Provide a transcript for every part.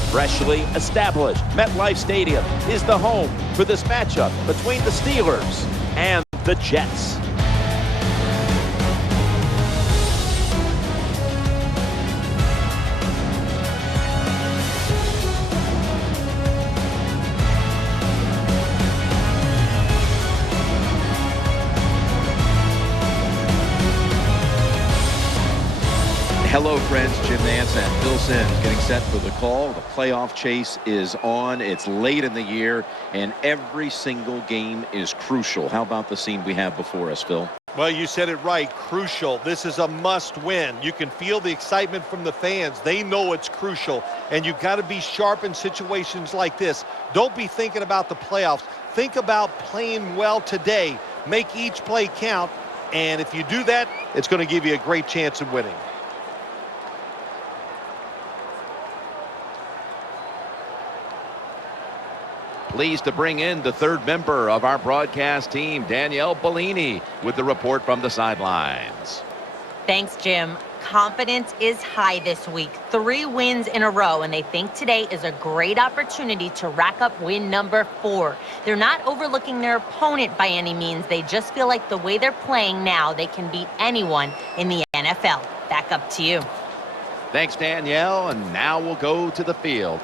The freshly established MetLife Stadium is the home for this matchup between the Steelers and the Jets. Hello, friends. Jim Nantz and Phil Simms getting set for the call. The playoff chase is on. It's late in the year, and every single game is crucial. How about the scene we have before us, Phil? Well, you said it right. Crucial. This is a must-win. You can feel the excitement from the fans. They know it's crucial, and you've got to be sharp in situations like this. Don't be thinking about the playoffs. Think about playing well today. Make each play count, and if you do that, it's going to give you a great chance of winning. Pleased to bring in the third member of our broadcast team, Danielle Bellini, with the report from the sidelines. Thanks, Jim. Confidence is high this week. 3 wins in a row, and they think today is a great opportunity to rack up win number 4. They're not overlooking their opponent by any means. They just feel like the way they're playing now, they can beat anyone in the NFL. Back up to you. Thanks, Danielle, and now we'll go to the field.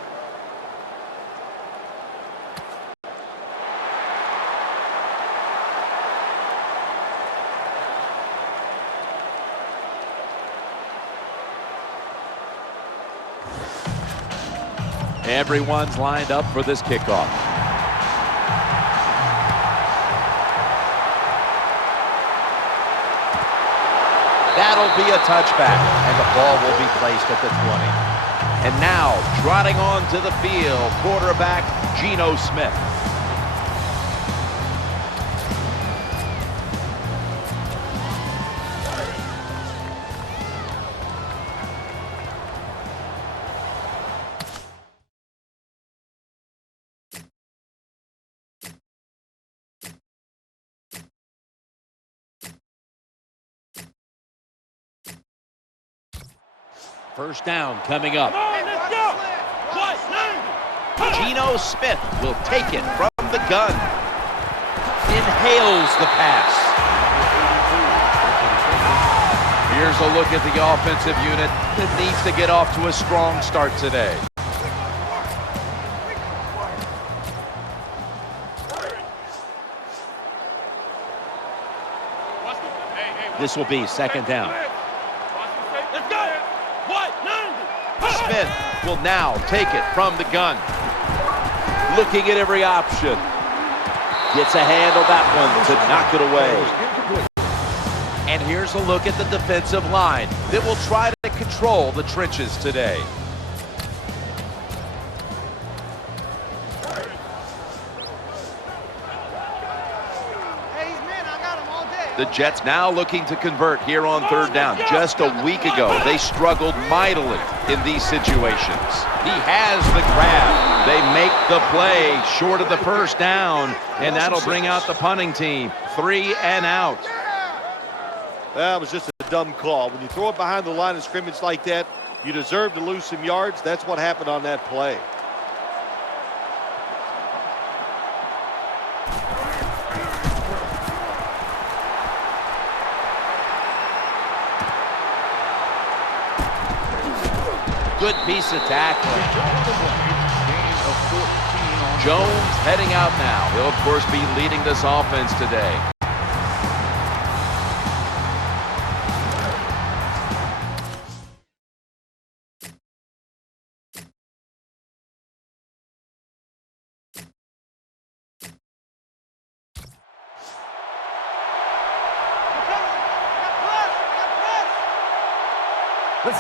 Everyone's lined up for this kickoff. That'll be a touchback, and the ball will be placed at the 20. And now, trotting onto the field, quarterback Geno Smith. First down coming up. Geno Smith will take it from the gun. Inhales the pass. Here's a look at the offensive unit that needs to get off to a strong start today. This will be second down. Smith will now take it from the gun. Looking at every option. Gets a hand on that one to knock it away. And here's a look at the defensive line that will try to control the trenches today. The Jets now looking to convert here on third down. Just a week ago, they struggled mightily in these situations. He has the grab. They make the play short of the first down, and that'll bring out the punting team. 3 and out. That was just a dumb call. When you throw it behind the line of scrimmage like that, you deserve to lose some yards. That's what happened on that play. Good piece of tackling. Jones heading out now. He'll, of course, be leading this offense today.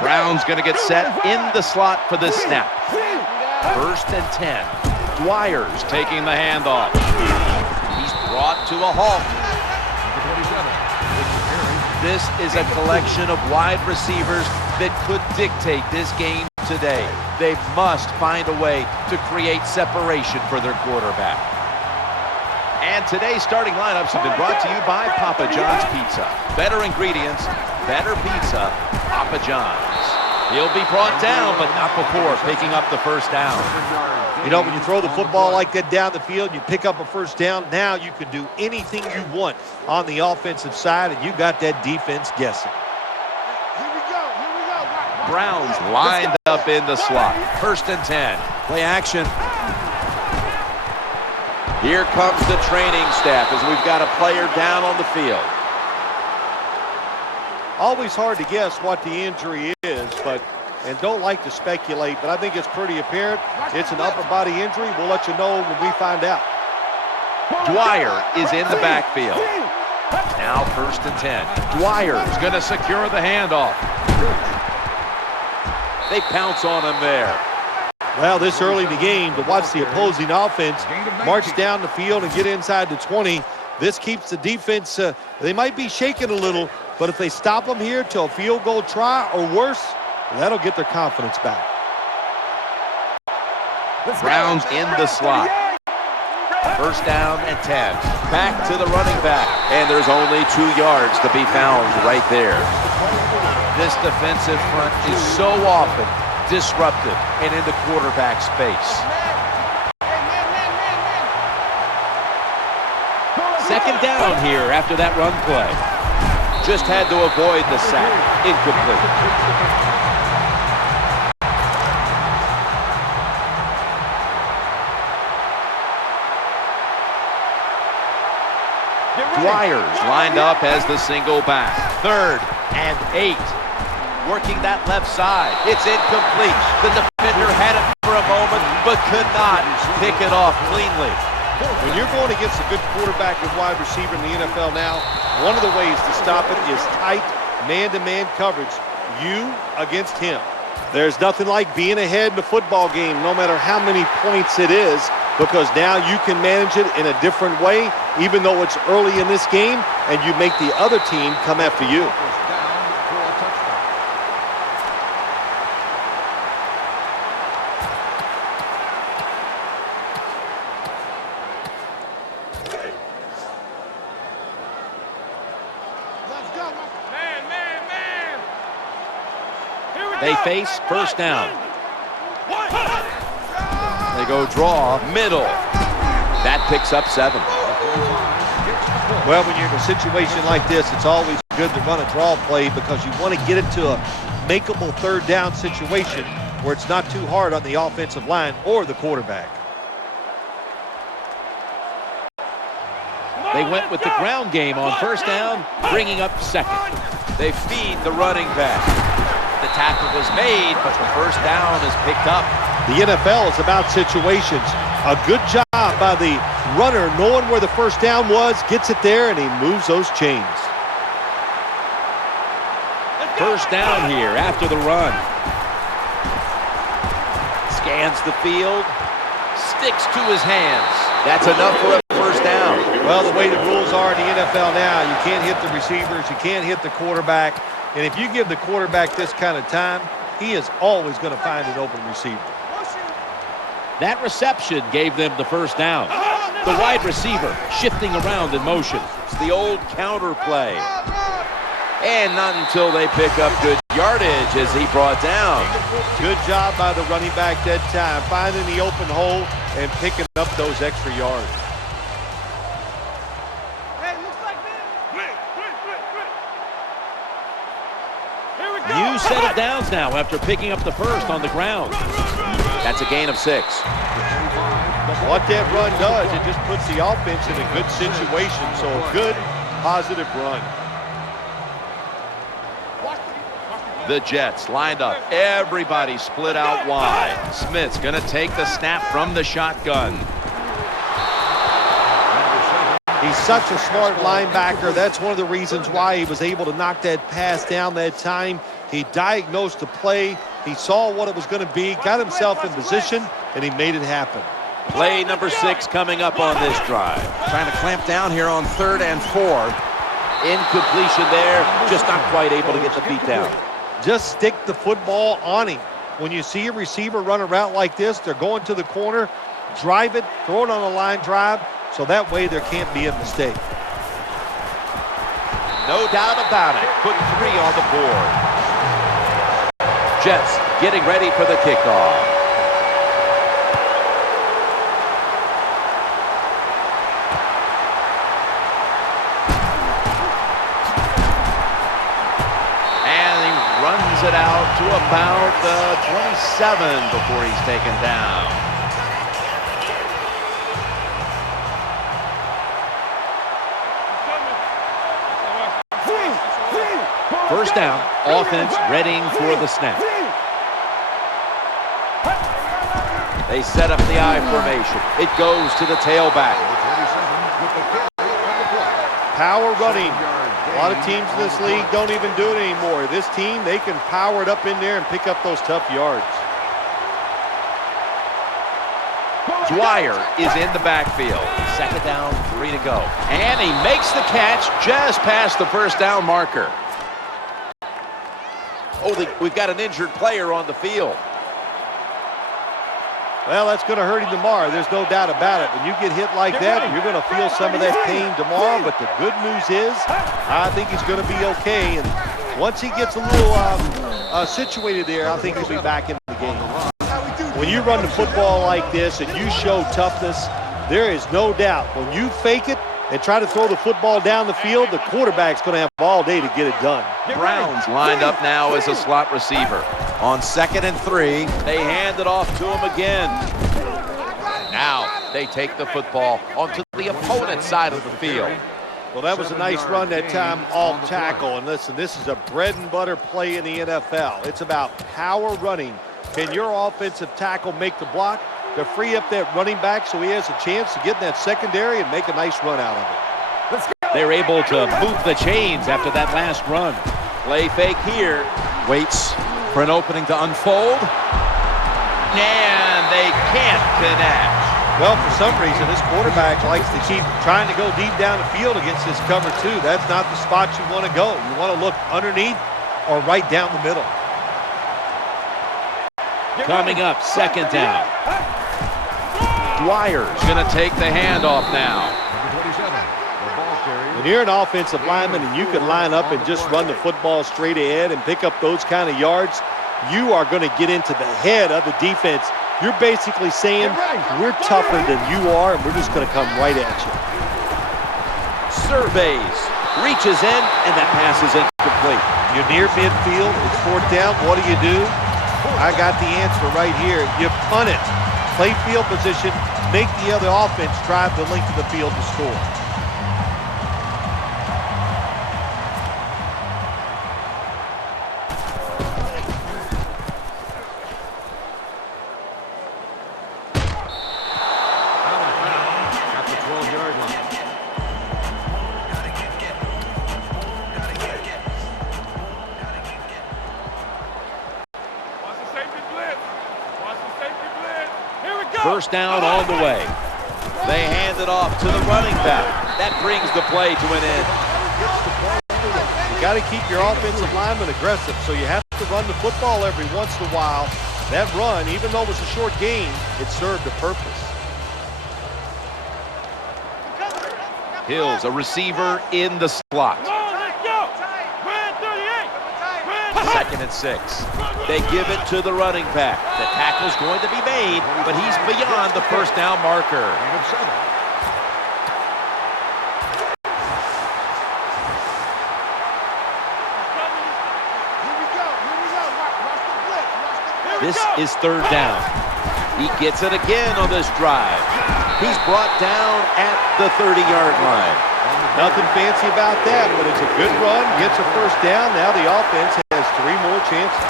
Brown's going to get set in the slot for this snap. First and 10. Dwyer's taking the handoff. He's brought to a halt. This is a collection of wide receivers that could dictate this game today. They must find a way to create separation for their quarterback. And today's starting lineups have been brought to you by Papa John's Pizza. Better ingredients, better pizza, Papa John's. He'll be brought down, but not before picking up the first down. You know, when you throw the football like that down the field, you pick up a first down, now you can do anything you want on the offensive side, and you got that defense guessing. Browns lined up in the slot. 1st and 10. Play action. Here comes the training staff as we've got a player down on the field. Always hard to guess what the injury is, and don't like to speculate, but I think it's pretty apparent. It's an upper body injury. We'll let you know when we find out. Dwyer is in the backfield. Now 1st and 10. Dwyer's going to secure the handoff. They pounce on him there. Well, this early in the game, to watch the opposing offense march down the field and get inside the 20, this keeps the defense, they might be shaking a little, but if they stop them here till a field goal try or worse, that'll get their confidence back. Browns in the slot. 1st down and 10. Back to the running back. And there's only 2 yards to be found right there. This defensive front is so often disruptive and in the quarterback space. 2nd down here after that run play. Just had to avoid the sack. Incomplete. Dwyer's lined up as the single back. 3rd and 8. Working that left side. It's incomplete. The defender had it for a moment, but could not pick it off cleanly. When you're going against a good quarterback and wide receiver in the NFL now, one of the ways to stop it is tight man-to-man coverage. You against him. There's nothing like being ahead in the football game, no matter how many points it is, because now you can manage it in a different way, even though it's early in this game, and you make the other team come after you. They face 1st down. They go draw, middle. That picks up 7. Well, when you're in a situation like this, it's always good to run a draw play because you want to get it to a makeable 3rd down situation where it's not too hard on the offensive line or the quarterback. They went with the ground game on 1st down, bringing up 2nd. They feed the running back. The tackle was made, but the 1st down is picked up. The NFL is about situations. A good job by the runner knowing where the 1st down was, gets it there, and he moves those chains. 1st down here after the run. Scans the field, sticks to his hands. That's enough for a 1st down. Well, the way the rules are in the NFL now, you can't hit the receivers, you can't hit the quarterback. And if you give the quarterback this kind of time, he is always going to find an open receiver. That reception gave them the 1st down. The wide receiver shifting around in motion. It's the old counter play. And not until they pick up good yardage is he brought down. Good job by the running back that time, finding the open hole and picking up those extra yards. New set of downs now after picking up the 1st on the ground. That's a gain of 6. What that run does, it just puts the offense in a good situation. So a good, positive run. The Jets lined up. Everybody split out wide. Smith's going to take the snap from the shotgun. He's such a smart linebacker. That's one of the reasons why he was able to knock that pass down that time. He diagnosed the play. He saw what it was going to be, got himself in position, and he made it happen. Play number 6 coming up on this drive. Trying to clamp down here on 3rd and 4. Incompletion there. Just not quite able to get the feet down. Just stick the football on him. When you see a receiver run a route like this, they're going to the corner, drive it, throw it on a line drive, so that way there can't be a mistake. No doubt about it. Put 3 on the board. Jets getting ready for the kickoff. Runs it out to about the 27 before he's taken down. First down, offense readying for the snap. They set up the I formation. It goes to the tailback. Power running. A lot of teams in this league don't even do it anymore. This team, they can power it up in there and pick up those tough yards. Dwyer is in the backfield. Second down, 3 to go. And he makes the catch just past the first down marker. Oh, we've got an injured player on the field. Well, that's going to hurt him tomorrow. There's no doubt about it. When you get hit like that, you're going to feel some of that pain tomorrow. But the good news is, I think he's going to be okay. And once he gets a little situated there, I think he'll be back in the game. When you run the football like this and you show toughness, there is no doubt. When you fake it and try to throw the football down the field, the quarterback's going to have all day to get it done. Browns lined up now as a slot receiver. On 2nd and 3, they hand it off to him again. Now they take the football onto the opponent's side of the field. Well, that was a nice run that time off tackle. And listen, this is a bread and butter play in the NFL. It's about power running. Can your offensive tackle make the block to free up that running back so he has a chance to get in that secondary and make a nice run out of it? They're able to move the chains after that last run. Play fake here. Waits for an opening to unfold. And they can't connect. Well, for some reason, this quarterback likes to keep trying to go deep down the field against this cover two. That's not the spot you want to go. You want to look underneath or right down the middle. Coming up, 2nd down. Dwyer's going to take the handoff now. When you're an offensive lineman and you can line up and just run the football straight ahead and pick up those kind of yards, you are going to get into the head of the defense. You're basically saying, we're tougher than you are, and we're just going to come right at you. Surveys, reaches in, and that pass is incomplete. You're near midfield, it's 4th down, what do? I got the answer right here. You punt it. Play field position, make the other offense drive the length of the field to score. First down on the way. They hand it off to the running back. That brings the play to an end. You got to keep your offensive lineman aggressive, so you have to run the football every once in a while. That run, even though it was a short game, it served a purpose. Hills, a receiver in the slot. 2nd and 6. They give it to the running back. The tackle's going to be made, but he's beyond the first down marker. This is 3rd down. He gets it again on this drive. He's brought down at the 30-yard line. Nothing fancy about that, but it's a good run, gets a first down. Now the offense has 3 more chances.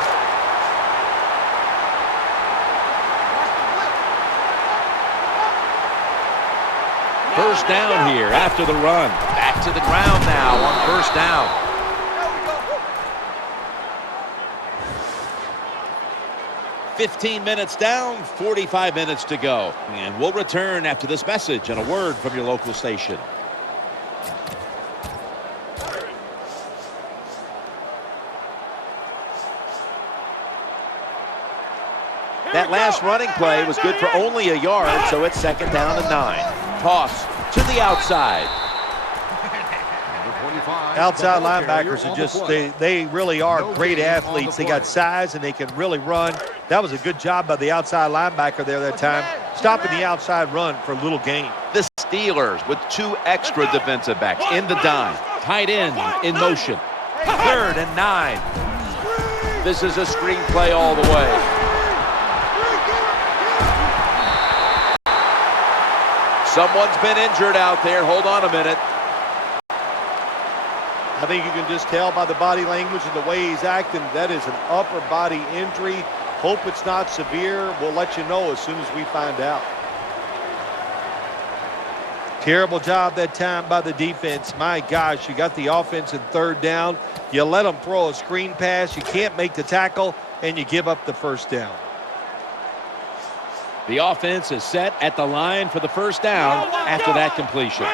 First down here after the run. Back to the ground now on first down. "15 minutes down, 45 minutes to go." And we'll return after this message and a word from your local station. That last running play was good for only a yard, so it's 2nd down and 9. Toss to the outside. Outside linebackers are just, they really are great athletes. They got size and they can really run. That was a good job by the outside linebacker there that time, stopping the outside run for a little gain. The Steelers with 2 extra defensive backs in the dime. Tight end in motion. 3rd and 9. This is a screenplay all the way. Someone's been injured out there. Hold on a minute. I think you can just tell by the body language and the way he's acting, that is an upper body injury. Hope it's not severe. We'll let you know as soon as we find out. Terrible job that time by the defense. My gosh, you got the offense in 3rd down. You let them throw a screen pass. You can't make the tackle, and you give up the 1st down. The offense is set at the line for the 1st down after that completion.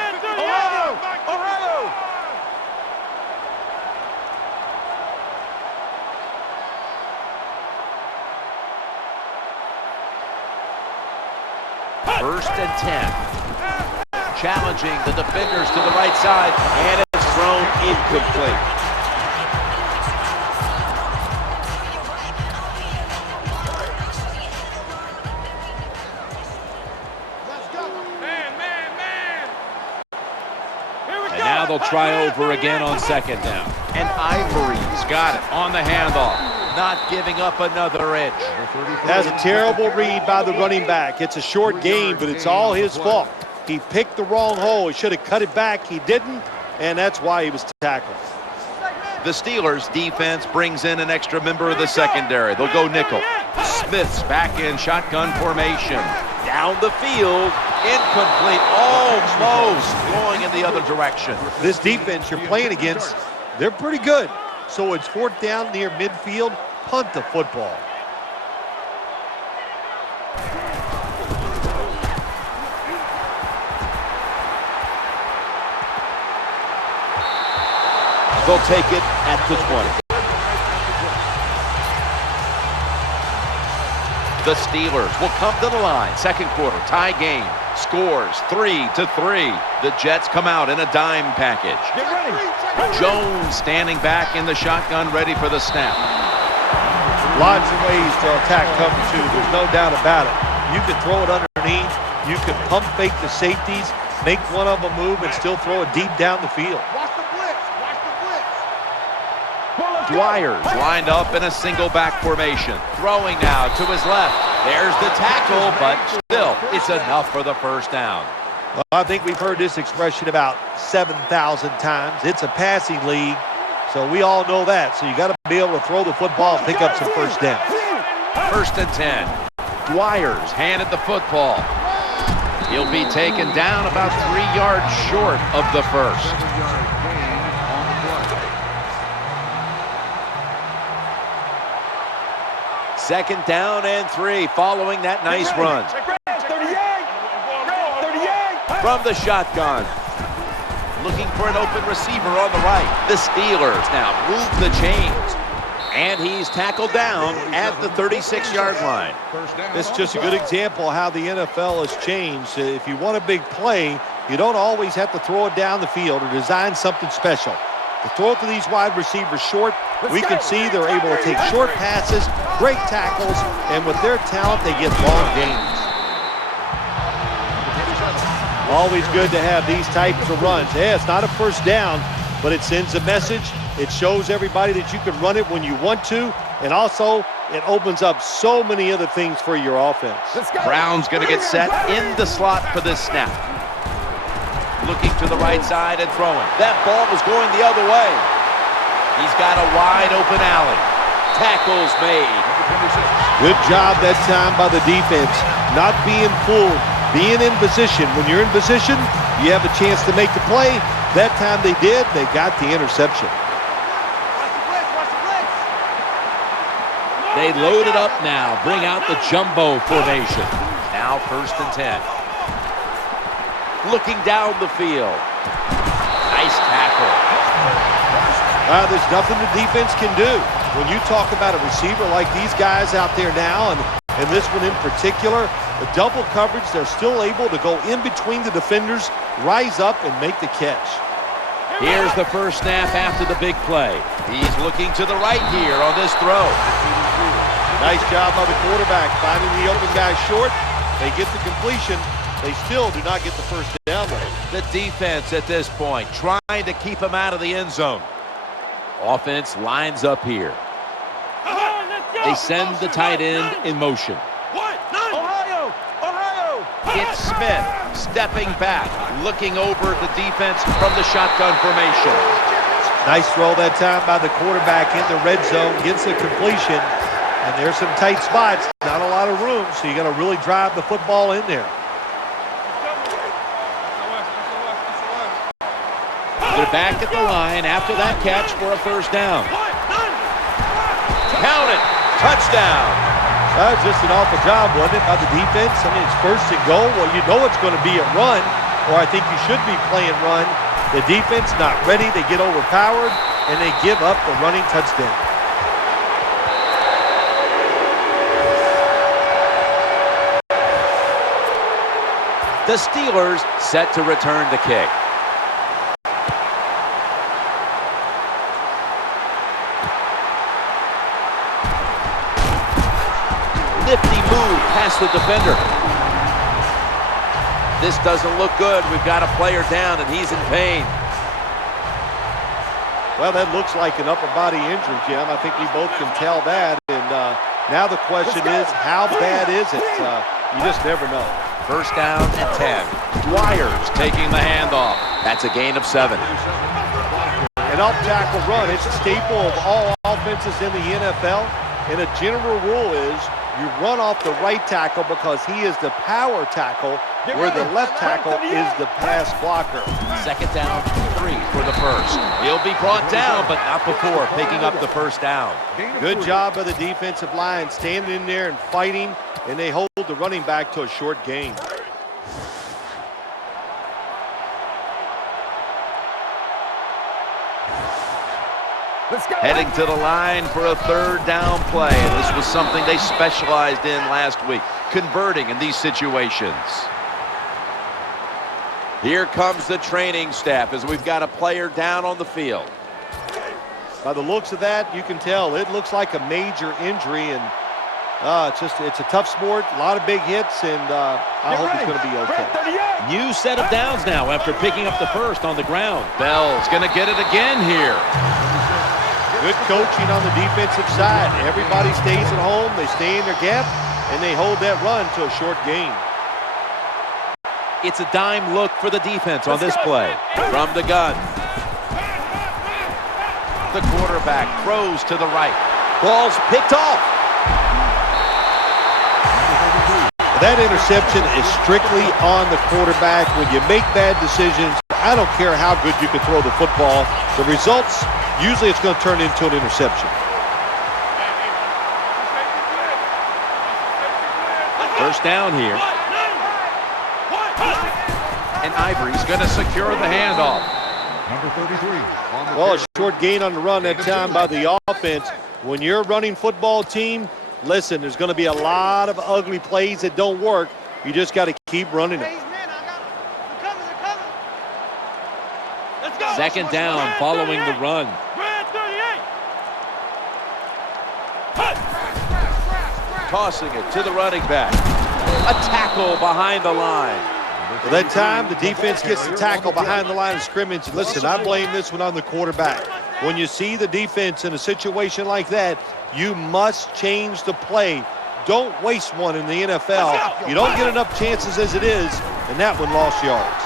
First and 10. Challenging the defenders to the right side, and it's thrown incomplete. Now they'll try over again on 2nd down. And Ivory's got it on the handoff, not giving up another inch. That's a terrible read by the running back. It's a short game, but it's all his fault. He picked the wrong hole. He should have cut it back. He didn't, and that's why he was tackled. The Steelers defense brings in an extra member of the secondary. They'll go nickel. Smith's back in shotgun formation. Down the field, incomplete, almost going in the other direction. This defense you're playing against, they're pretty good. So it's 4th down near midfield, punt the football. They'll take it at the 20. The Steelers will come to the line. 2nd quarter, tie game. Scores 3-3. The Jets come out in a dime package. Get ready. Jones standing back in the shotgun, ready for the snap. Lots of ways to attack cover 2. There's no doubt about it. You can throw it underneath. You can pump fake the safeties, make one of them move, and still throw it deep down the field. Watch the blitz. Watch the blitz. Dwyer's lined up in a single back formation. Throwing now to his left. There's the tackle, but still, it's enough for the 1st down. Well, I think we've heard this expression about 7,000 times. It's a passing league, so we all know that. So you got to be able to throw the football and pick up some 1st down. 1st and 10. Dwyer's handed the football. He'll be taken down about 3 yards short of the 1st. 2nd down and 3 following that nice run. 38. From the shotgun. Looking for an open receiver on the right. The Steelers now move the chains. And he's tackled down at the 36-yard line. This is just a good example of how the NFL has changed. If you want a big play, you don't always have to throw it down the field or design something special. To throw it to these wide receivers short, we can see they're able to take short passes, great tackles, and with their talent, they get long gains. Always good to have these types of runs. Yeah, it's not a 1st down, but it sends a message. It shows everybody that you can run it when you want to, and also it opens up so many other things for your offense. Brown's going to get set in the slot for this snap. Looking to the right side and throwing. That ball was going the other way. He's got a wide open alley. Tackles made. Good job that time by the defense. Not being fooled, being in position. When you're in position, you have a chance to make the play. That time they did. They got the interception. They load it up now. Bring out the jumbo formation. Now 1st and 10. Looking down the field. Nice tackle. There's nothing the defense can do. When you talk about a receiver like these guys out there now, and this one in particular, the double coverage, they're still able to go in between the defenders, rise up, and make the catch. Here's the first snap after the big play. He's looking to the right here on this throw. Nice job by the quarterback finding the open guy short. They get the completion. They still do not get the first down there. The defense at this point trying to keep him out of the end zone. Offense lines up here. They send the tight end in motion. Ohio! Ohio! It's Smith stepping back, looking over the defense from the shotgun formation. Nice throw that time by the quarterback in the red zone. Gets the completion. And there's some tight spots. Not a lot of room, so you got to really drive the football in there. They're back at the line after that catch for a first down. Count it. Touchdown. That was just an awful job, wasn't it, by the defense? I mean, it's first and goal. Well, you know it's going to be a run, or I think you should be playing run. The defense not ready. They get overpowered, and they give up the running touchdown. The Steelers set to return the kick. Nifty move past the defender. This doesn't look good. We've got a player down, and he's in pain. Well, that looks like an upper body injury, Jim. I think we both can tell that. And now the question is, how bad is it? You just never know. First down and 10. Dwyer's taking the handoff. That's a gain of 7. An off-tackle run, it's a staple of all offenses in the NFL. And a general rule is you run off the right tackle because he is the power tackle, where the left tackle is the pass blocker. Second down, 3 for the first. He'll be brought down, but not before picking up the first down. Good job by the defensive line, standing in there and fighting, and they hold the running back to a short gain. Heading to the line for a third down play. And this was something they specialized in last week, converting in these situations. Here comes the training staff as we've got a player down on the field. By the looks of that, you can tell it looks like a major injury, and it's a tough sport, a lot of big hits, and I hope he's going to be okay. New set of downs now after picking up the first on the ground. Bell's going to get it again here. Good coaching on the defensive side. Everybody stays at home, they stay in their gap, and they hold that run to a short gain. It's a dime look for the defense on this play. From the gun. The quarterback throws to the right. Ball's picked off. That interception is strictly on the quarterback. When you make bad decisions, I don't care how good you can throw the football. The results, usually it's going to turn into an interception. First down here. And Ivory's going to secure the handoff. Number 33. Well, a short gain on the run that time by the offense. When you're a running football team, listen, there's going to be a lot of ugly plays that don't work. You just got to keep running it. Second down following the run. Tossing it to the running back. A tackle behind the line. Well, that time, the defense gets the tackle behind the line of scrimmage. Listen, I blame this one on the quarterback. When you see the defense in a situation like that, you must change the play. Don't waste one in the NFL. You don't get enough chances as it is, and that one lost yards.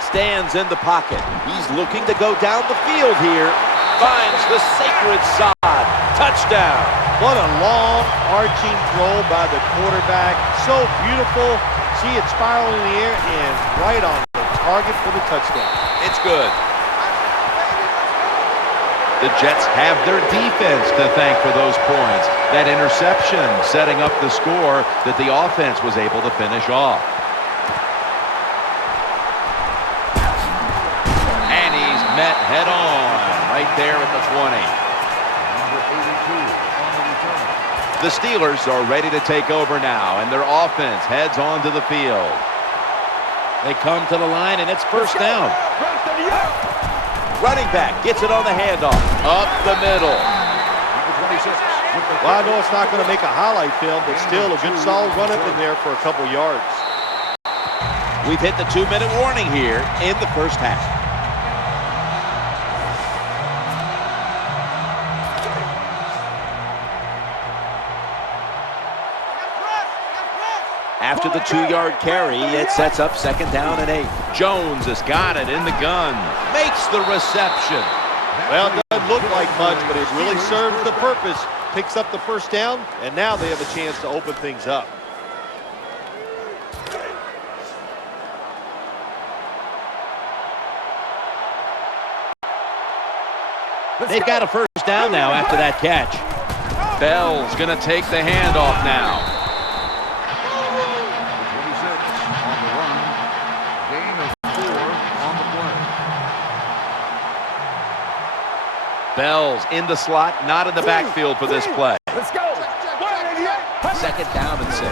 Stands in the pocket. He's looking to go down the field here. Finds the sacred sod. Touchdown. What a long, arching throw by the quarterback. So beautiful. See it spiraling in the air and right on the target for the touchdown. It's good. The Jets have their defense to thank for those points. That interception setting up the score that the offense was able to finish off. And he's met head on right there at the 20. The Steelers are ready to take over now, and their offense heads onto the field. They come to the line, and it's first down. Running back gets it on the handoff. Up the middle. Number 26. Well, I know it's not going to make a highlight film, but still a good solid run up in there for a couple yards. We've hit the 2-minute warning here in the first half. After the 2-yard carry, it sets up 2nd down and 8. Jones has got it in the gun. Makes the reception. Well, it doesn't look like much, but it really serves the purpose. Picks up the 1st down, and now they have a chance to open things up. They've got a 1st down now after that catch. Bell's going to take the handoff now. Bell's in the slot, not in the backfield for this play. Let's go. 2nd down and 6.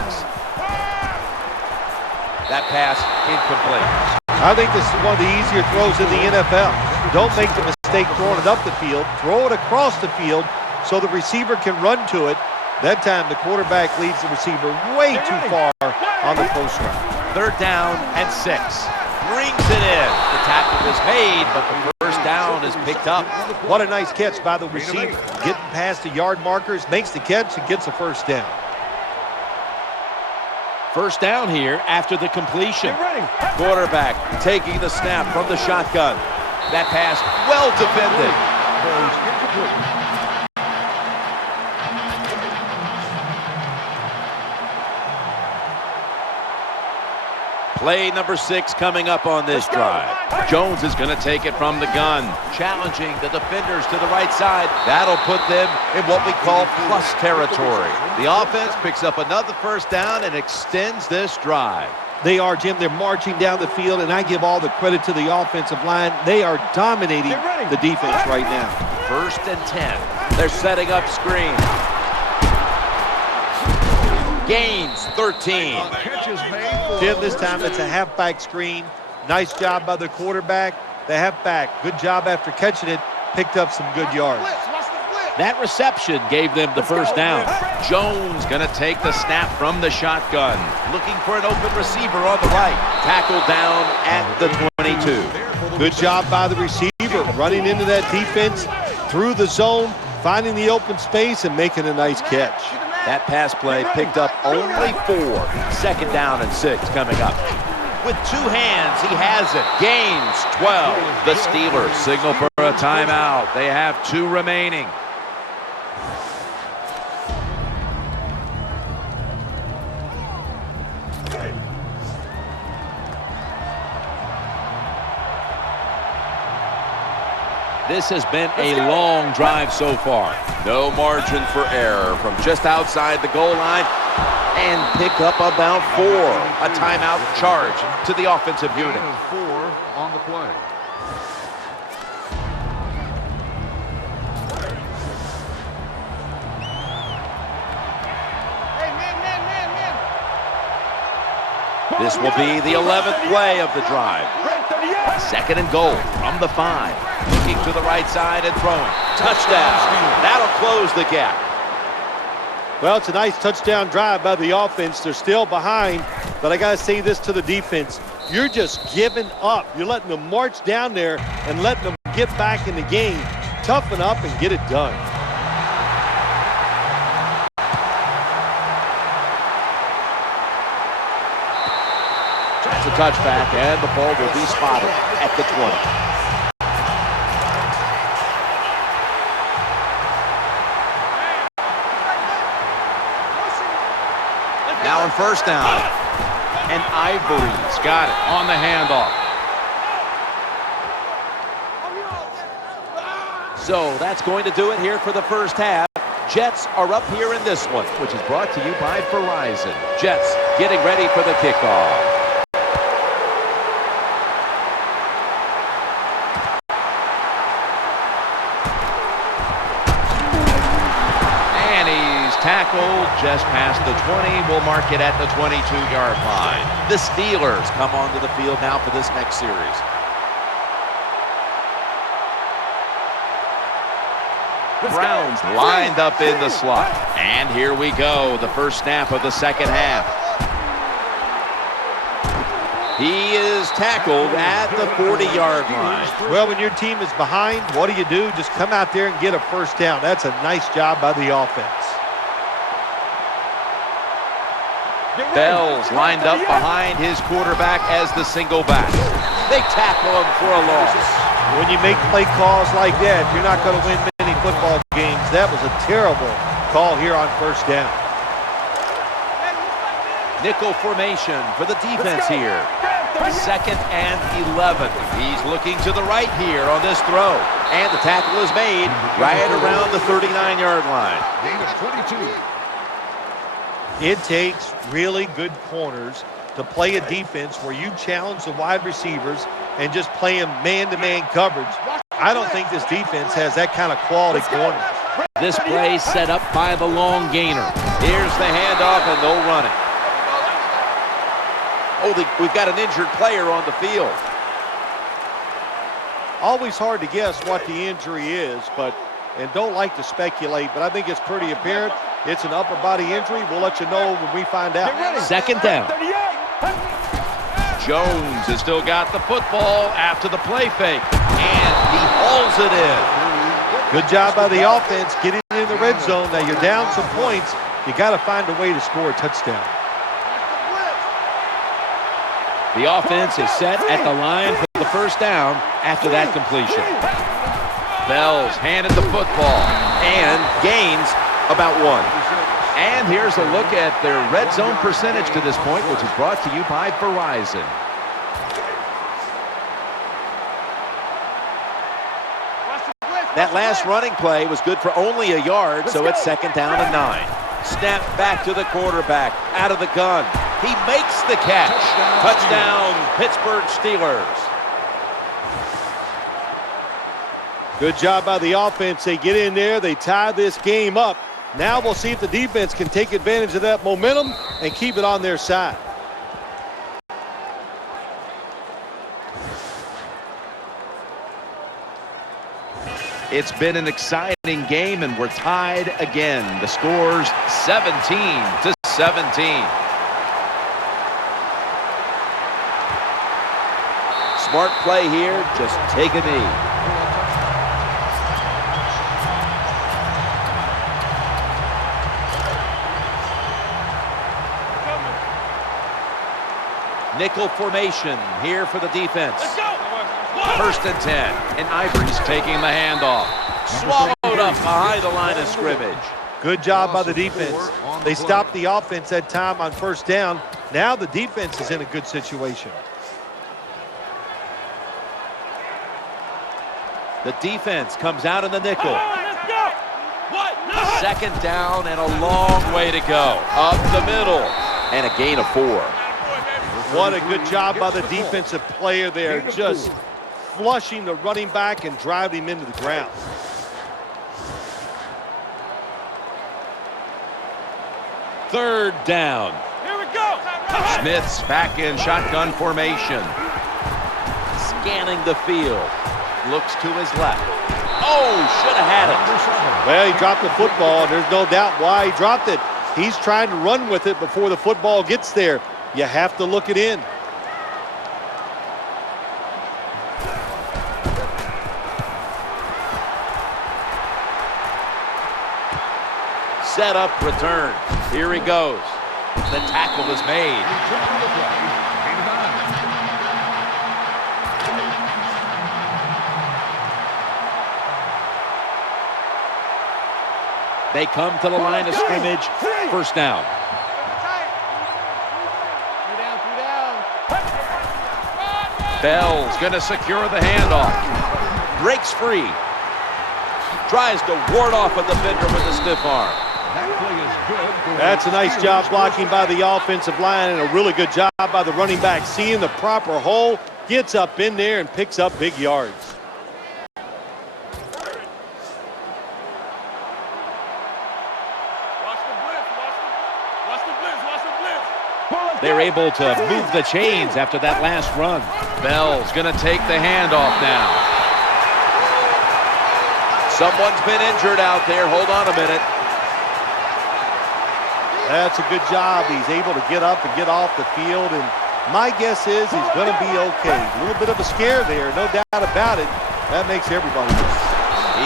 That pass incomplete. I think this is one of the easier throws in the NFL. Don't make the mistake throwing it up the field. Throw it across the field so the receiver can run to it. That time the quarterback leads the receiver way too far on the post route. 3rd down and 6. Brings it in. The tackle is made, but the 1st down is picked up. What a nice catch by the receiver. Getting past the yard markers, makes the catch and gets a 1st down. 1st down here after the completion. Quarterback taking the snap from the shotgun. That pass well defended. Play number 6 coming up on this drive. Jones is going to take it from the gun, challenging the defenders to the right side. That'll put them in what we call plus territory. The offense picks up another 1st down and extends this drive. They are, Jim. They're marching down the field, and I give all the credit to the offensive line. They are dominating the defense right now. 1st and 10. They're setting up screen. Gains 13. Jim, this time it's a halfback screen. Nice job by the quarterback. The halfback, good job after catching it, picked up some good yards. That reception gave them the 1st down. Jones going to take the snap from the shotgun. Looking for an open receiver on the right. Tackled down at the 22. Good job by the receiver, running into that defense, through the zone, finding the open space, and making a nice catch. That pass play picked up only 4. 2nd down and 6 coming up. With 2 hands, he has it. Gains 12. The Steelers signal for a timeout. They have 2 remaining. This has been a long drive so far. No margin for error from just outside the goal line, and pick up about 4. A timeout charge to the offensive unit. 4 on the play. This will be the 11th play of the drive. 2nd and goal from the 5. Looking to the right side and throwing. Touchdown. That'll close the gap. Well, it's a nice touchdown drive by the offense. They're still behind, but I got to say this to the defense. You're just giving up. You're letting them march down there and letting them get back in the game. Toughen up and get it done. It's a touchback, and the ball will be spotted at the 20. Now on 1st down, and Ivory's got it on the handoff. So that's going to do it here for the 1st half. Jets are up here in this one, which is brought to you by Verizon. Jets getting ready for the kickoff. Tackled just past the 20. We'll mark it at the 22-yard line. The Steelers come onto the field now for this next series. Browns lined up in the slot. And here we go, the first snap of the second half. He is tackled at the 40-yard line. Well, when your team is behind, what do? Just come out there and get a first down. That's a nice job by the offense. Bell's lined up behind his quarterback as the single back. They tackle him for a loss. When you make play calls like that, you're not going to win many football games. That was a terrible call here on first down. Nickel formation for the defense here. 2nd and 11. He's looking to the right here on this throw. And the tackle is made right around the 39-yard line. Gain of 22. It takes really good corners to play a defense where you challenge the wide receivers and just play them man-to-man coverage. I don't think this defense has that kind of quality corners. This play set up by the long gainer. Here's the handoff, and they'll run it. Oh, we've got an injured player on the field. Always hard to guess what the injury is, and don't like to speculate, but I think it's pretty apparent. It's an upper body injury. We'll let you know when we find out. 2nd down. Jones has still got the football after the play fake, and he hauls it in. Good job by the offense getting in the red zone. Now you're down some points. You got to find a way to score a touchdown. The offense is set at the line for the first down after that completion. Bell's handed the football and gains about 1. And here's a look at their red zone percentage to this point, which is brought to you by Verizon. That last running play was good for only a yard, so it's 2nd down and 9. Snap back to the quarterback, out of the gun. He makes the catch. Touchdown, Pittsburgh Steelers. Good job by the offense. They get in there. They tie this game up. Now we'll see if the defense can take advantage of that momentum and keep it on their side. It's been an exciting game, and we're tied again. The score's 17-17. Smart play here. Just take a knee. Nickel formation here for the defense. 1st and 10, and Ivory's taking the handoff. Swallowed up behind the line of scrimmage. Good job by the defense. They stopped the offense that time on first down. Now the defense is in a good situation. The defense comes out in the nickel. 2nd down and a long way to go. Up the middle, and a gain of 4. What a good job by the defensive player there, just flushing the running back and driving him into the ground. Third down. Here we go. Smith's back in shotgun formation. Scanning the field. Looks to his left. Oh, should have had it. Well, he dropped the football, and there's no doubt why he dropped it. He's trying to run with it before the football gets there. You have to look it in. Set up, return. Here he goes. The tackle is made. They come to the line of scrimmage. First down. Bell's going to secure the handoff. Breaks free. Tries to ward off a defender with a stiff arm. That's a nice job blocking by the offensive line, and a really good job by the running back. Seeing the proper hole, gets up in there and picks up big yards. They're able to move the chains after that last run. Bell's going to take the handoff now. Someone's been injured out there. Hold on a minute. That's a good job. He's able to get up and get off the field, and my guess is he's going to be okay. A little bit of a scare there, no doubt about it. That makes everybody good.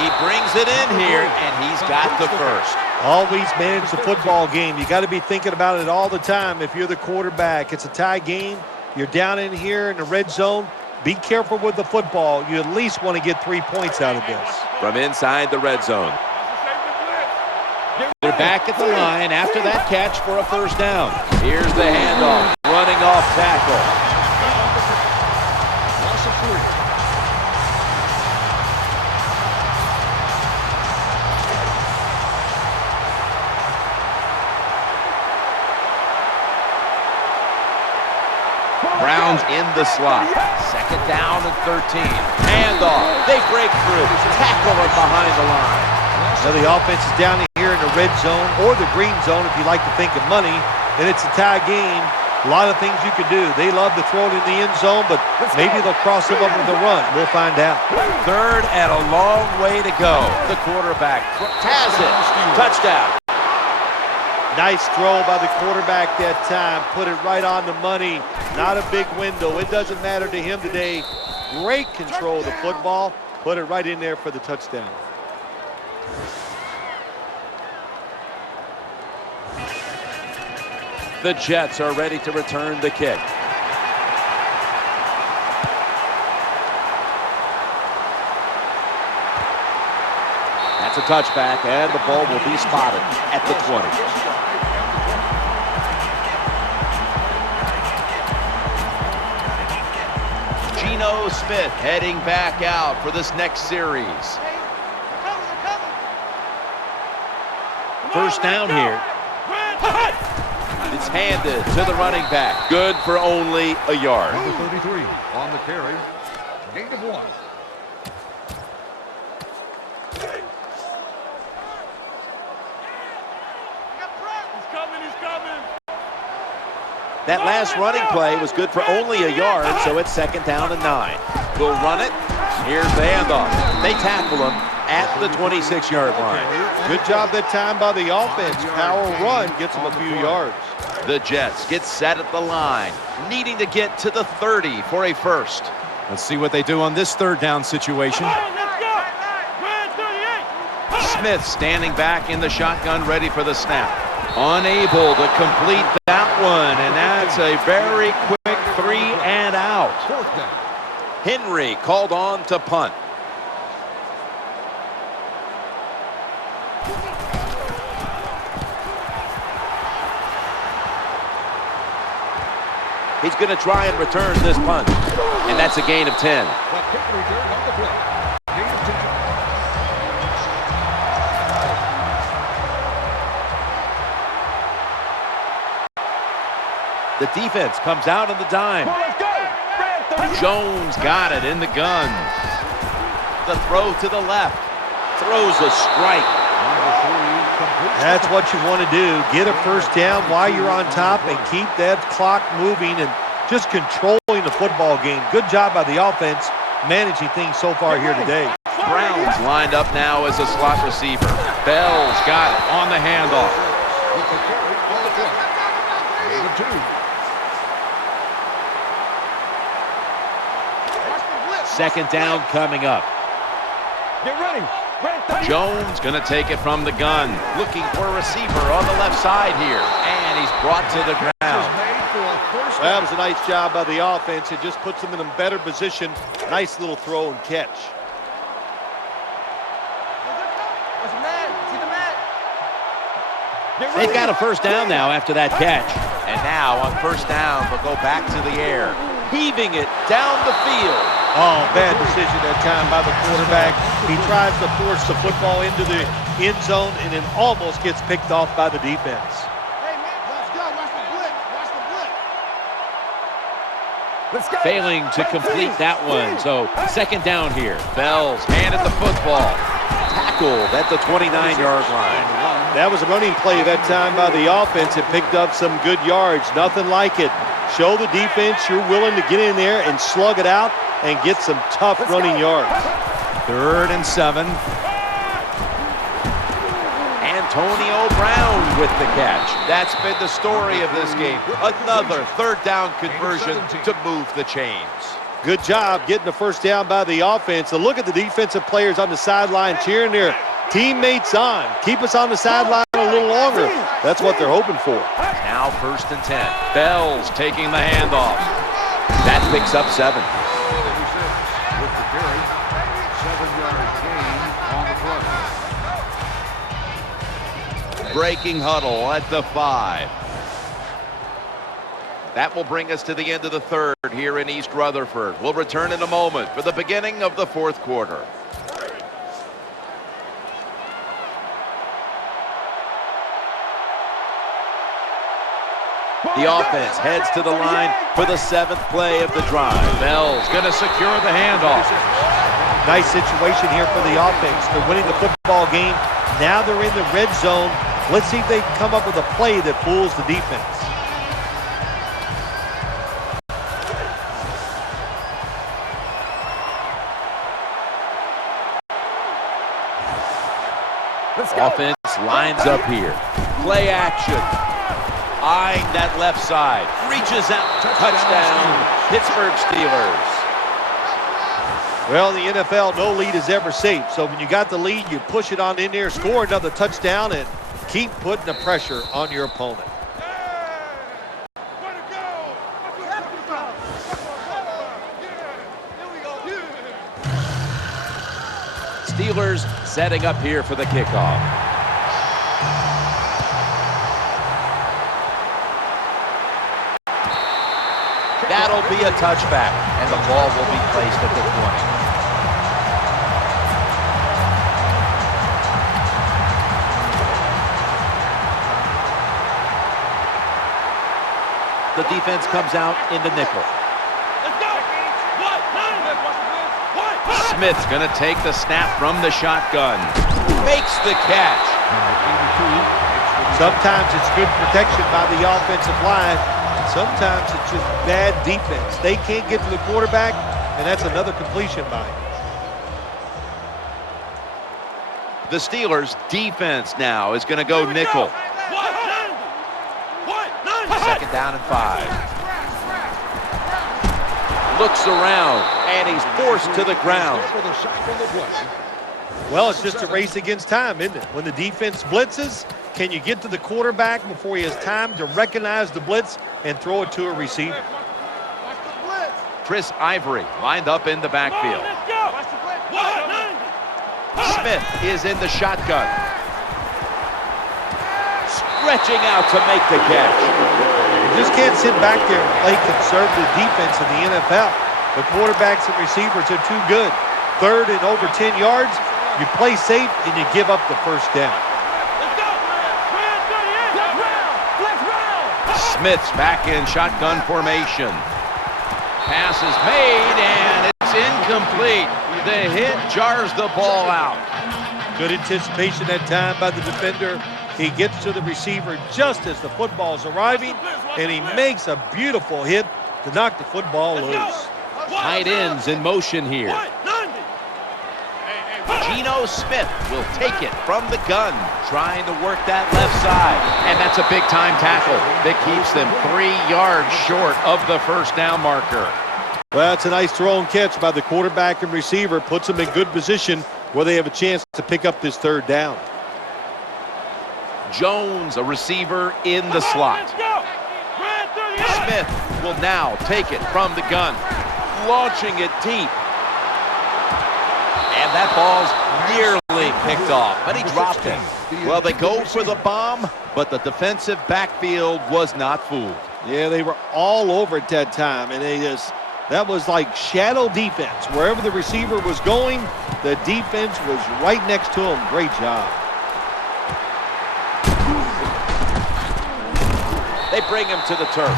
He brings it in here, and he's got the first. Always manage the football game. You got to be thinking about it all the time if you're the quarterback. It's a tie game. You're down in here in the red zone. Be careful with the football. You at least want to get 3 points out of this. From inside the red zone. They're back at the line after that catch for a first down. Here's the handoff. Running off tackle. Loss of 3. Browns in the slot. Second down and 13. Handoff. They break through. Tackle it behind the line. So the offense is down here in the red zone or the green zone if you like to think of money, and it's a tie game. A lot of things you can do. They love to throw it in the end zone, but maybe they'll cross them up with a run. We'll find out. Third and a long way to go. The quarterback has it. Touchdown. Nice throw by the quarterback that time. Put it right on the money. Not a big window. It doesn't matter to him today. Great control of the football. Put it right in there for the touchdown. The Jets are ready to return the kick. That's a touchback, and the ball will be spotted at the 20. Geno Smith heading back out for this next series. First down here. It's handed to the running back. Good for only a yard. Number 33 on the carry. Gain of 1. That last running play was good for only a yard, so it's second down and 9. We'll run it. Here's the handoff. They tackle him at the 26-yard line. Good job that time by the offense. Power run gets them a few yards. The Jets get set at the line, needing to get to the 30 for a first. Let's see what they do on this third down situation. Smith standing back in the shotgun, ready for the snap. Unable to complete that one, and that's a very quick 3 and out. Fourth down. Henry called on to punt. He's going to try and return this punt, and that's a gain of 10. The kick return on the play. Gain of 10. The defense comes out on the dime. Jones got it in the gun. The throw to the left. Throws a strike. Number 3 complete. That's what you want to do. Get a first down while you're on top and keep that clock moving and just controlling the football game. Good job by the offense managing things so far here today. Browns lined up now as a slot receiver. Bell's got it on the handoff. With the carry on the play. Gain of 2. Second down coming up. Get ready. Jones going to take it from the gun. Looking for a receiver on the left side here. And he's brought to the ground. Made for a first That was a nice job by the offense. It just puts them in a better position. Nice little throw and catch. They've got a first down now after that catch. And now on first down, they'll go back to the air. Heaving it down the field. Oh, bad decision that time by the quarterback. He tries to force the football into the end zone and it almost gets picked off by the defense. Failing to complete that one. So second down here. Bell's handed the football. Tackled at the 29-yard line. That was a running play that time by the offense. It picked up some good yards. Nothing like it. Show the defense you're willing to get in there and slug it out and get some tough running yards. 3rd and 7. Antonio Brown with the catch. That's been the story of this game. Another third down conversion to move the chains. Good job getting the first down by the offense. So look at the defensive players on the sideline cheering their teammates on. Keep us on the sideline a little longer. That's what they're hoping for. Now 1st and 10. Bells taking the handoff. That picks up 7. With the carry, 7-yard gain on the play. Breaking huddle at the 5. That will bring us to the end of the 3rd here in East Rutherford. We'll return in a moment for the beginning of the 4th quarter. The offense heads to the line for the 7th play of the drive. Bell's going to secure the handoff. Nice situation here for the offense. They're winning the football game. Now they're in the red zone. Let's see if they can come up with a play that fools the defense. Offense lines up here. Play action. Eyeing that left side. Reaches out. Touchdown. Pittsburgh Steelers. Well, in the NFL, no lead is ever safe. So when you got the lead, you push it on in there, score another touchdown, and keep putting the pressure on your opponent. Steelers setting up here for the kickoff. That'll be a touchback, and the ball will be placed at the 20. The defense comes out in the nickel. Smith's going to take the snap from the shotgun. Makes the catch. Sometimes it's good protection by the offensive line. Sometimes it's just bad defense. They can't get to the quarterback, and that's another completion by him. The Steelers' defense now is going to go nickel. 2nd down and 5. Looks around, and he's forced to the ground. Well, it's just a race against time, isn't it? When the defense blitzes, can you get to the quarterback before he has time to recognize the blitz and throw it to a receiver? Chris Ivory lined up in the backfield. Smith is in the shotgun. Stretching out to make the catch. You just can't sit back there and play conservative defense in the NFL. The quarterbacks and receivers are too good. 3rd and over 10 yards, you play safe and you give up the first down. Smith's back in shotgun formation. Pass is made, and it's incomplete. The hit jars the ball out. Good anticipation that time by the defender. He gets to the receiver just as the football's arriving, and he makes a beautiful hit to knock the football loose. Tight ends in motion here. Geno Smith will take it from the gun, trying to work that left side. And that's a big-time tackle that keeps them 3 yards short of the first down marker. Well, it's a nice throw and catch by the quarterback and receiver. Puts them in good position where they have a chance to pick up this 3rd down. Jones, a receiver in the slot. Smith will now take it from the gun, launching it deep. And that ball's nearly picked off, but he dropped it. Well, they go for the bomb, but the defensive backfield was not fooled. Yeah, they were all over at that time, and that was like shadow defense. Wherever the receiver was going, the defense was right next to him. Great job. They bring him to the turf.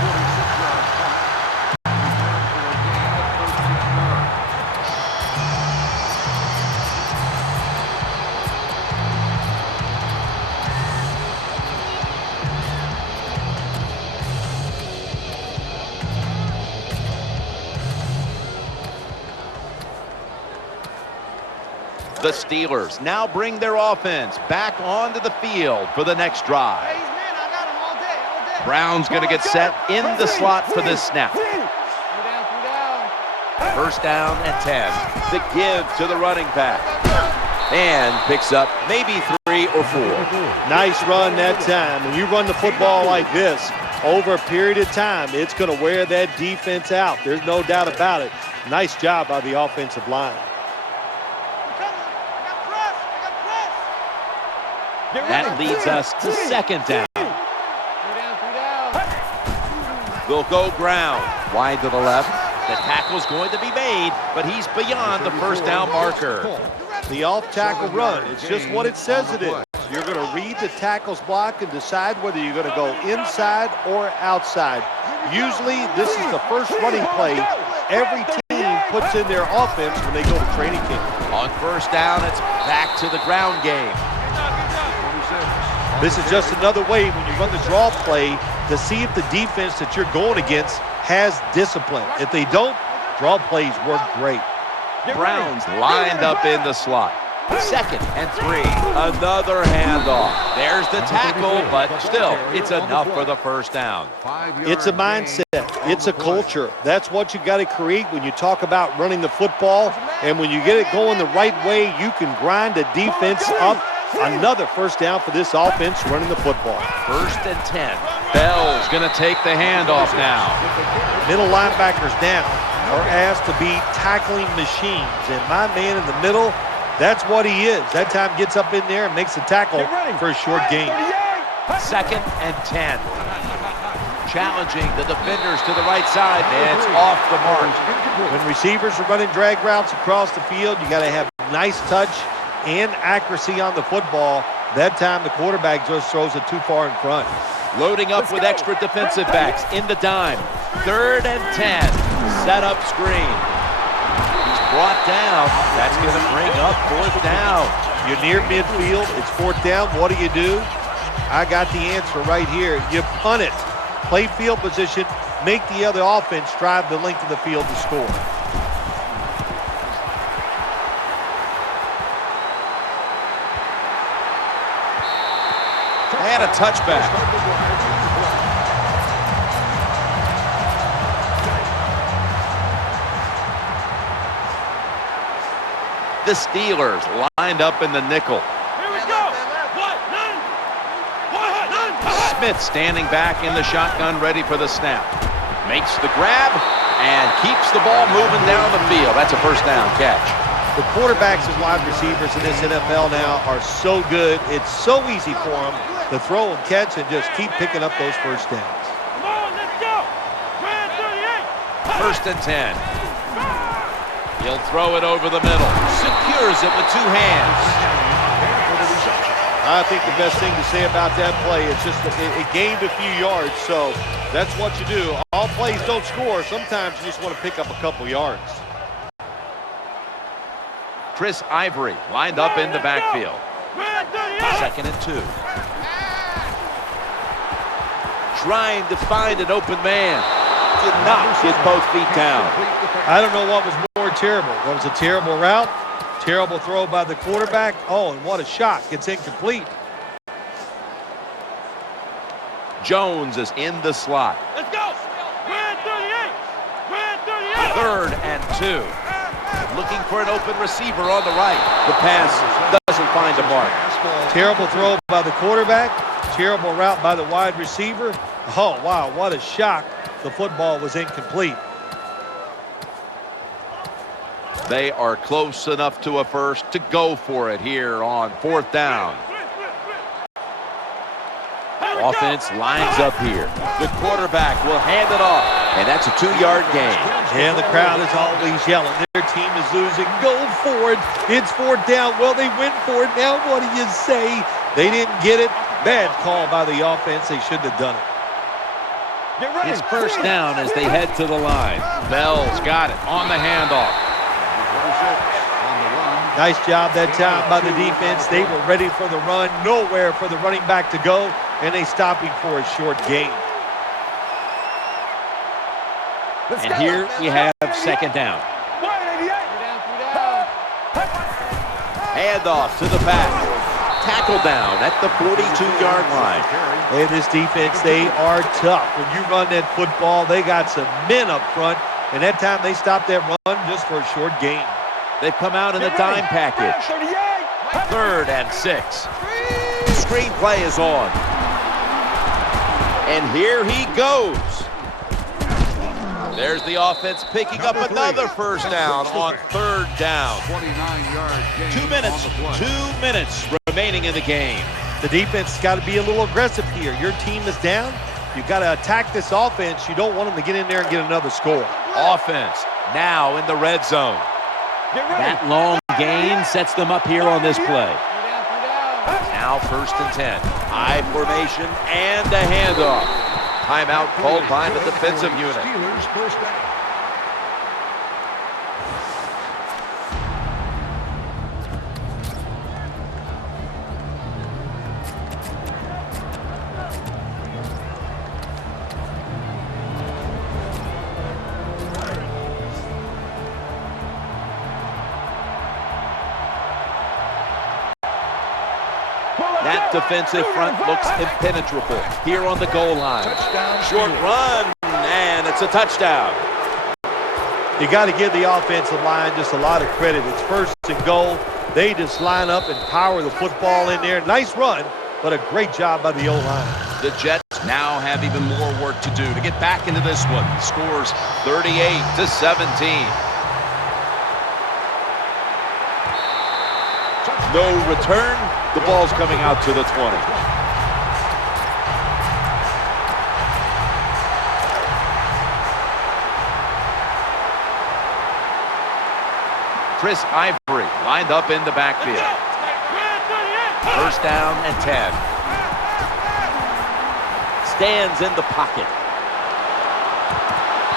The The Steelers now bring their offense back onto the field for the next drive. Hey, he's man, I got him all day, all day. Brown's going to get set in the slot for this snap. 3 down. First down and 10. The give to the running back. And picks up maybe 3 or 4. Nice run that time. When you run the football like this, over a period of time, it's going to wear that defense out. There's no doubt about it. Nice job by the offensive line. That leads us to second down. 3 down. They'll go ground. Wide to the left. The tackle's going to be made, but he's beyond the first down marker. The off-tackle run, it's just what it says it is. You're going to read the tackle's block and decide whether you're going to go inside or outside. Usually, this is the first running play every team puts in their offense when they go to training camp. On first down, it's back to the ground game. This is just another way when you run the draw play to see if the defense that you're going against has discipline. If they don't, draw plays work great. Browns lined up in the slot. Second and 3. Another handoff. There's the tackle, but still, it's enough for the first down. It's a mindset. It's a culture. That's what you got to create when you talk about running the football. And when you get it going the right way, you can grind the defense up. Another first down for this offense running the football. First and 10. Bell's going to take the handoff now. Middle linebackers now are asked to be tackling machines. And my man in the middle, that's what he is. That time gets up in there and makes a tackle for a short gain. Second and 10. Challenging the defenders to the right side, and it's off the mark. When receivers are running drag routes across the field, you got to have nice touch and accuracy on the football. That time the quarterback just throws it too far in front. Loading up with extra defensive backs in the dime. Third and 10. Set up screen. He's brought down. That's going to bring up fourth down. You're near midfield. It's fourth down. What do? I got the answer right here. You punt it. Play field position. Make the other offense drive the length of the field to score. And a touchback. The Steelers lined up in the nickel. Here we go. Smith standing back in the shotgun, ready for the snap. Makes the grab and keeps the ball moving down the field. That's a first down catch. The quarterbacks and wide receivers in this NFL now are so good. It's so easy for them to throw and catch and just keep picking up those first downs. Come on, let's go. 38. First and 10. He'll throw it over the middle. Secures it with 2 hands. I think the best thing to say about that play is just it gained a few yards, so that's what you do. All plays don't score. Sometimes you just want to pick up a couple yards. Chris Ivory lined up in the backfield. Second and 2. Trying to find an open man. Did not get both feet down. I don't know what was more terrible. That was a terrible route, terrible throw by the quarterback. Oh, and what a shot. It's incomplete. Jones is in the slot. Let's go. 38. Third and 2. Looking for an open receiver on the right. The pass doesn't find a mark. Terrible throw by the quarterback. Terrible route by the wide receiver. Oh, wow, what a shock. The football was incomplete. They are close enough to a first to go for it here on fourth down. Offense lines up here. The quarterback will hand it off, and that's a 2-yard gain. And the crowd is always yelling. Their team is losing. Go for it. It's fourth down. Well, they went for it. Now what do you say? They didn't get it. Bad call by the offense. They shouldn't have done it. It's first down as they head to the line. Bell's got it on the handoff. Nice job that time by the defense. They were ready for the run. Nowhere for the running back to go, and they stopped him for a short gain. And here we have second down. Handoff to the back. Tackle down at the 42-yard line. Hey, this defense, they are tough. When you run that football, they got some men up front, and that time they stopped that run just for a short gain. They've come out in the dime package. 3rd and 6. Screenplay is on. And here he goes. There's the offense picking up another first down on 3rd down. 29-yard gain. 2 minutes remaining in the game. The defense has got to be a little aggressive here. Your team is down. You've got to attack this offense. You don't want them to get in there and get another score. Offense now in the red zone. That long gain sets them up here on this play. Now 1st and 10. High formation and a handoff. Timeout called by the defensive unit. Steelers first down. That defensive front looks impenetrable here on the goal line. Short run, and it's a touchdown. You got to give the offensive line just a lot of credit. It's 1st and goal. They just line up and power the football in there. Nice run, but a great job by the O-line. The Jets now have even more work to do to get back into this one. The score's 38-17. No return. The ball's coming out to the 20. Chris Ivory lined up in the backfield. 1st down and 10. Stands in the pocket.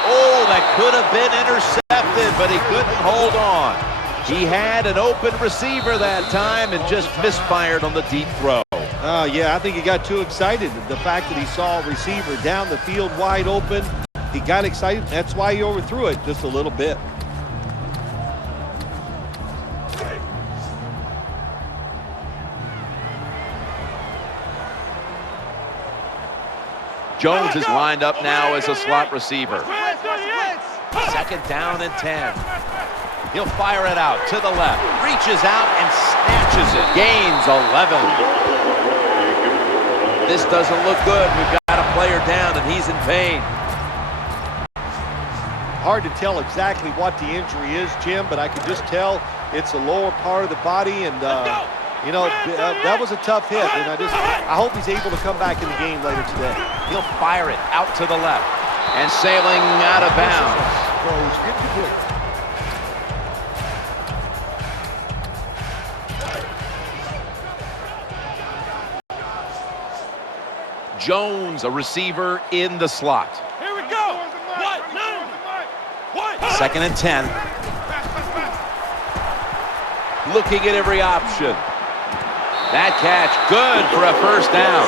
Oh, that could have been intercepted, but he couldn't hold on. He had an open receiver that time and just misfired on the deep throw. Yeah, I think he got too excited. The fact that he saw a receiver down the field wide open, he got excited. That's why he overthrew it just a little bit. Jones is lined up now as a slot receiver. 2nd down and 10. He'll fire it out to the left. Reaches out and snatches it. Gains 11. This doesn't look good. We've got a player down and he's in pain. Hard to tell exactly what the injury is, Jim, but I can just tell it's the lower part of the body, and you know, that was a tough hit, and I hope he's able to come back in the game later today. He'll fire it out to the left and sailing out of bounds. Throws incomplete. Jones, a receiver in the slot. Here we go. 2nd and 10. Looking at every option. That catch, good for a 1st down.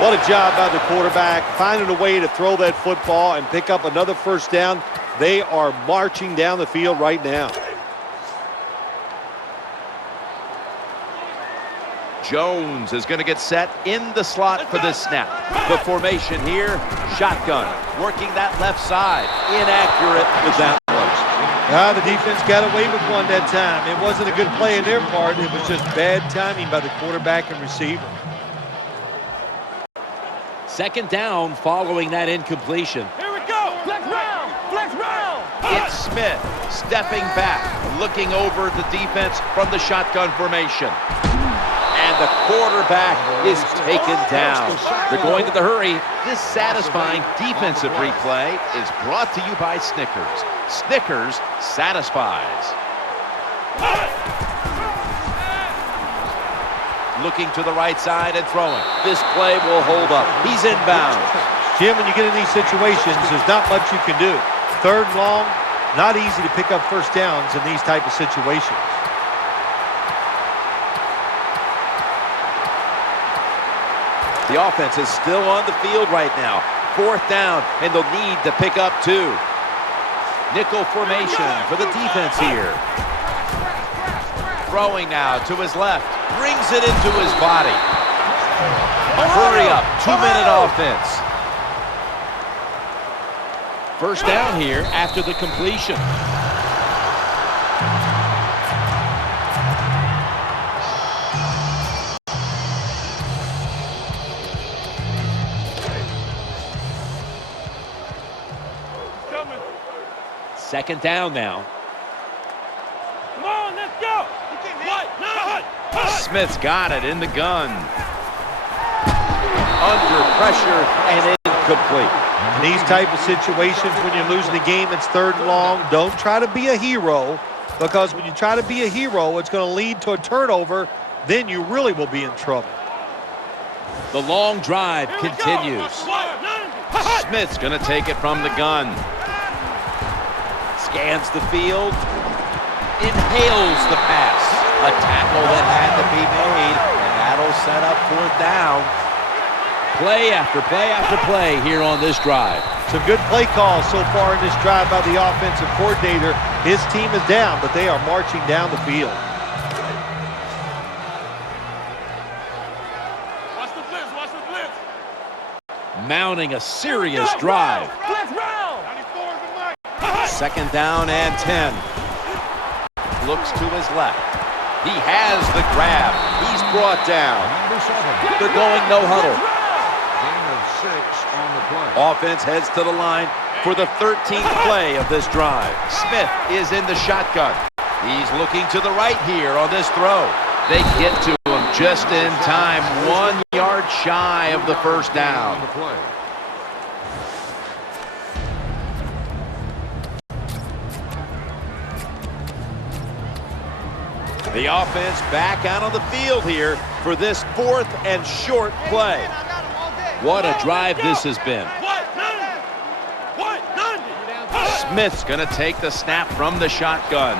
What a job by the quarterback, finding a way to throw that football and pick up another 1st down. They are marching down the field right now. Jones is going to get set in the slot for this snap. The formation here, shotgun, working that left side. Inaccurate with that one. The defense got away with one that time. It wasn't a good play in their part. It was just bad timing by the quarterback and receiver. 2nd down following that incompletion. Here we go. Flex round. Flex round. It's Smith stepping back, looking over the defense from the shotgun formation. And the quarterback is taken down. They're going to the hurry. This satisfying defensive replay is brought to you by Snickers. Snickers satisfies. Looking to the right side and throwing. This play will hold up. He's inbound. Jim, when you get in these situations, there's not much you can do. 3rd and long, not easy to pick up 1st downs in these type of situations. The offense is still on the field right now. 4th down, and they'll need to pick up 2. Nickel formation for the defense here. Throwing now to his left. Brings it into his body. Hurry up. 2-minute offense. First down here after the completion. Second down now. Come on, let's go. Smith's got it in the gun. Under pressure and incomplete. In these type of situations, when you're losing the game, it's 3rd and long. Don't try to be a hero, because when you try to be a hero, it's going to lead to a turnover. Then you really will be in trouble. The long drive continues. Smith's going to take it from the gun. Scans the field. Inhales the pass. A tackle that had to be made, and that'll set up 4th down. Play after play after play here on this drive. Some good play calls so far in this drive by the offensive coordinator. His team is down, but they are marching down the field. Watch the blitz, watch the blitz. Mounting a serious drive. Blitz round. 94 is the mic. Second down and 10. Looks to his left. He has the grab. He's brought down. They're going no huddle. Gain of 6 on the play. Offense heads to the line for the 13th play of this drive. Smith is in the shotgun. He's looking to the right here on this throw. They get to him just in time. 1 yard shy of the first down. On the play. The offense back out on the field here for this 4th and short play. What a drive this has been. Smith's going to take the snap from the shotgun.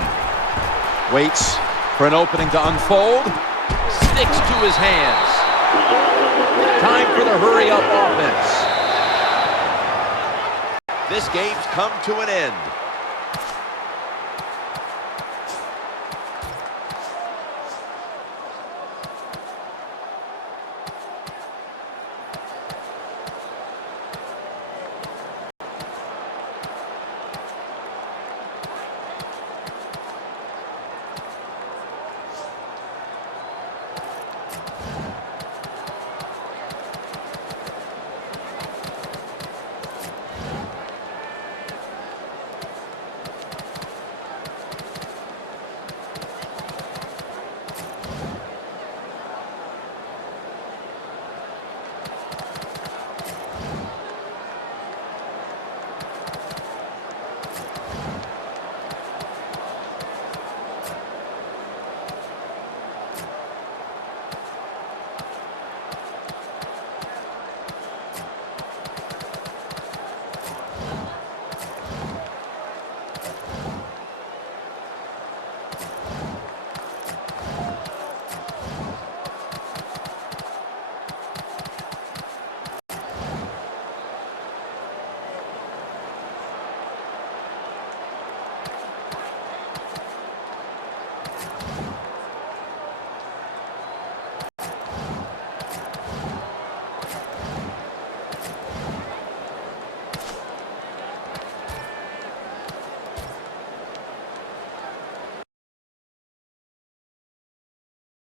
Waits for an opening to unfold. Sticks to his hands. Time for the hurry-up offense. This game's come to an end.